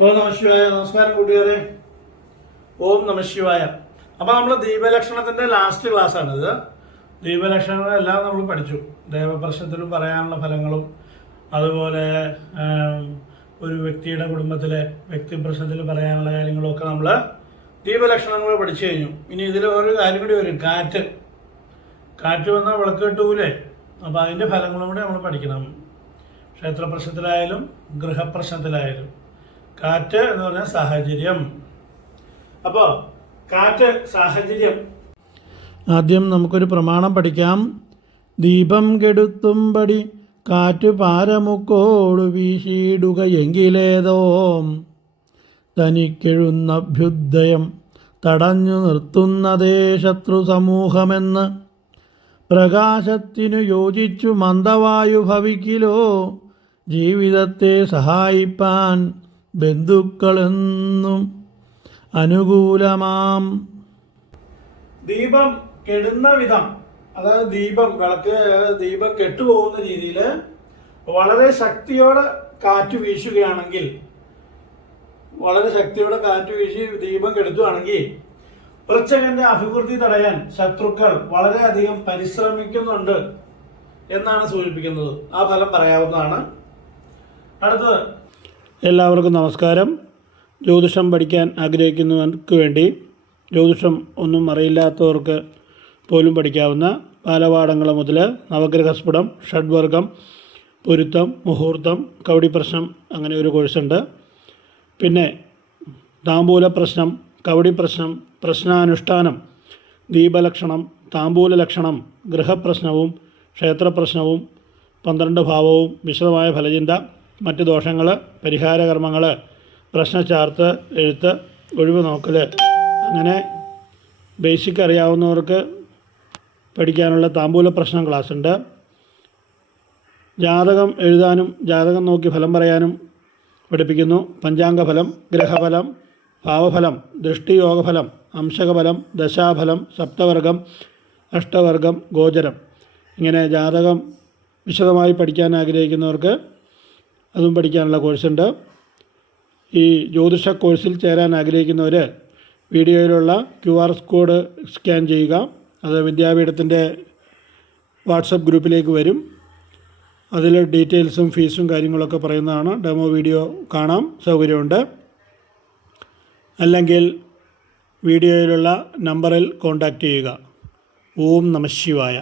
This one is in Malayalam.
ഓം നമ ശിവായ. നമസ്കാരം കൂട്ടുകാരെ. ഓം നമ ശിവായ. അപ്പോൾ നമ്മൾ ദീപലക്ഷണത്തിന്റെ ലാസ്റ്റ് ക്ലാസ് ആണിത്. ദീപലക്ഷണങ്ങളെല്ലാം നമ്മൾ പഠിച്ചു. ദേവപ്രശ്നത്തിലും പറയാനുള്ള ഫലങ്ങളും അതുപോലെ ഒരു വ്യക്തിയുടെ കുടുംബത്തിലെ വ്യക്തിപ്രശ്നത്തിൽ പറയാനുള്ള കാര്യങ്ങളും ഒക്കെ നമ്മൾ ദീപലക്ഷണങ്ങൾ പഠിച്ചു കഴിഞ്ഞു. ഇനി ഇതിൽ ഒരു കാര്യം കൂടി വരും, കാറ്റ് വന്നാൽ വിളക്ക് കെട്ടൂലേ. അപ്പോൾ അതിൻ്റെ ഫലങ്ങളും കൂടി നമ്മൾ പഠിക്കണം. ക്ഷേത്രപ്രശ്നത്തിലായാലും ഗൃഹപ്രശ്നത്തിലായാലും കാറ്റ് എന്ന് പറഞ്ഞാൽ സാഹചര്യം. അപ്പോൾ കാറ്റ് സാഹചര്യം. ആദ്യം നമുക്കൊരു പ്രമാണം പഠിക്കാം. ദീപം കെടുത്തുംപടി കാറ്റ് പാരമുക്കോടു വീശിയിടുകയെങ്കിലേതോ തനിക്കെഴുന്നഭ്യുദയം തടഞ്ഞു നിർത്തുന്നതേ ശത്രു സമൂഹമെന്ന് പ്രകാശത്തിനു യോജിച്ചു മന്ദവായു ഭവിക്കിലോ ജീവിതത്തെ സഹായിപ്പാൻ ബന്ധുക്കളെന്നും അനുകൂലമാം. ദീപം കെടുന്ന വിധം, അതായത് ദീപം കെട്ടുപോകുന്ന രീതിയിൽ വളരെ ശക്തിയോടെ കാറ്റ് വീശുകയാണെങ്കിൽ, വളരെ ശക്തിയോടെ കാറ്റ് വീശി ദീപം കെടുത്തുകയാണെങ്കിൽ വൃശ്ചികന്റെ അഭിവൃദ്ധി തടയാൻ ശത്രുക്കൾ വളരെയധികം പരിശ്രമിക്കുന്നുണ്ട് എന്നാണ് സൂചിപ്പിക്കുന്നത്. ആ ഫലം പറയാവുന്നതാണ്. അടുത്തത്, എല്ലാവർക്കും നമസ്കാരം. ജ്യോതിഷം പഠിക്കാൻ ആഗ്രഹിക്കുന്നവർക്ക് വേണ്ടി, ജ്യോതിഷം ഒന്നും അറിയില്ലാത്തവർക്ക് പോലും പഠിക്കാവുന്ന ബാലപാഠങ്ങൾ മുതൽ നവഗ്രഹസ്ഫുടം, ഷഡ്വർഗം, പൊരുത്തം, മുഹൂർത്തം, കവടിപ്രശ്നം, അങ്ങനെ ഒരു കോഴ്സുണ്ട്. പിന്നെ താമ്പൂല പ്രശ്നം, കവടിപ്രശ്നം, പ്രശ്നാനുഷ്ഠാനം, ദീപലക്ഷണം, താമ്പൂല ലക്ഷണം, ഗൃഹപ്രശ്നവും ക്ഷേത്രപ്രശ്നവും 12 ഭാവവും, വിശദമായ ഫലചിന്ത, മറ്റ് ദോഷങ്ങൾ, പരിഹാരകർമ്മങ്ങൾ, പ്രശ്നചാർത്ത്, എഴുത്ത്, ഒഴിവ് നോക്കൽ, അങ്ങനെ ബേസിക് അറിയാവുന്നവർക്ക് പഠിക്കാനുള്ള താമ്പൂല പ്രശ്നം ക്ലാസ് ഉണ്ട്. ജാതകം എഴുതാനും ജാതകം നോക്കി ഫലം പറയാനും പഠിപ്പിക്കുന്നു. പഞ്ചാംഗഫലം, ഗ്രഹഫലം, ഭാവഫലം, ദൃഷ്ടിയോഗഫലം, അംശകഫലം, ദശാഫലം, സപ്തവർഗം, അഷ്ടവർഗം, ഗോചരം, ഇങ്ങനെ ജാതകം വിശദമായി പഠിക്കാൻ ആഗ്രഹിക്കുന്നവർക്ക് അതും പഠിക്കാനുള്ള കോഴ്സുണ്ട്. ഈ ജ്യോതിഷ കോഴ്സിൽ ചേരാൻ ആഗ്രഹിക്കുന്നവർ വീഡിയോയിലുള്ള QR കോഡ് സ്കാൻ ചെയ്യുക. അത് വിദ്യാപീഠത്തിൻ്റെ വാട്സപ്പ് ഗ്രൂപ്പിലേക്ക് വരും. അതിൽ ഡീറ്റെയിൽസും ഫീസും കാര്യങ്ങളൊക്കെ പറയുന്നതാണ്. ഡെമോ വീഡിയോ കാണാം, സൗകര്യമുണ്ട്. അല്ലെങ്കിൽ വീഡിയോയിലുള്ള നമ്പറിൽ കോൺടാക്റ്റ് ചെയ്യുക. ഓം നമഃ ശിവായ.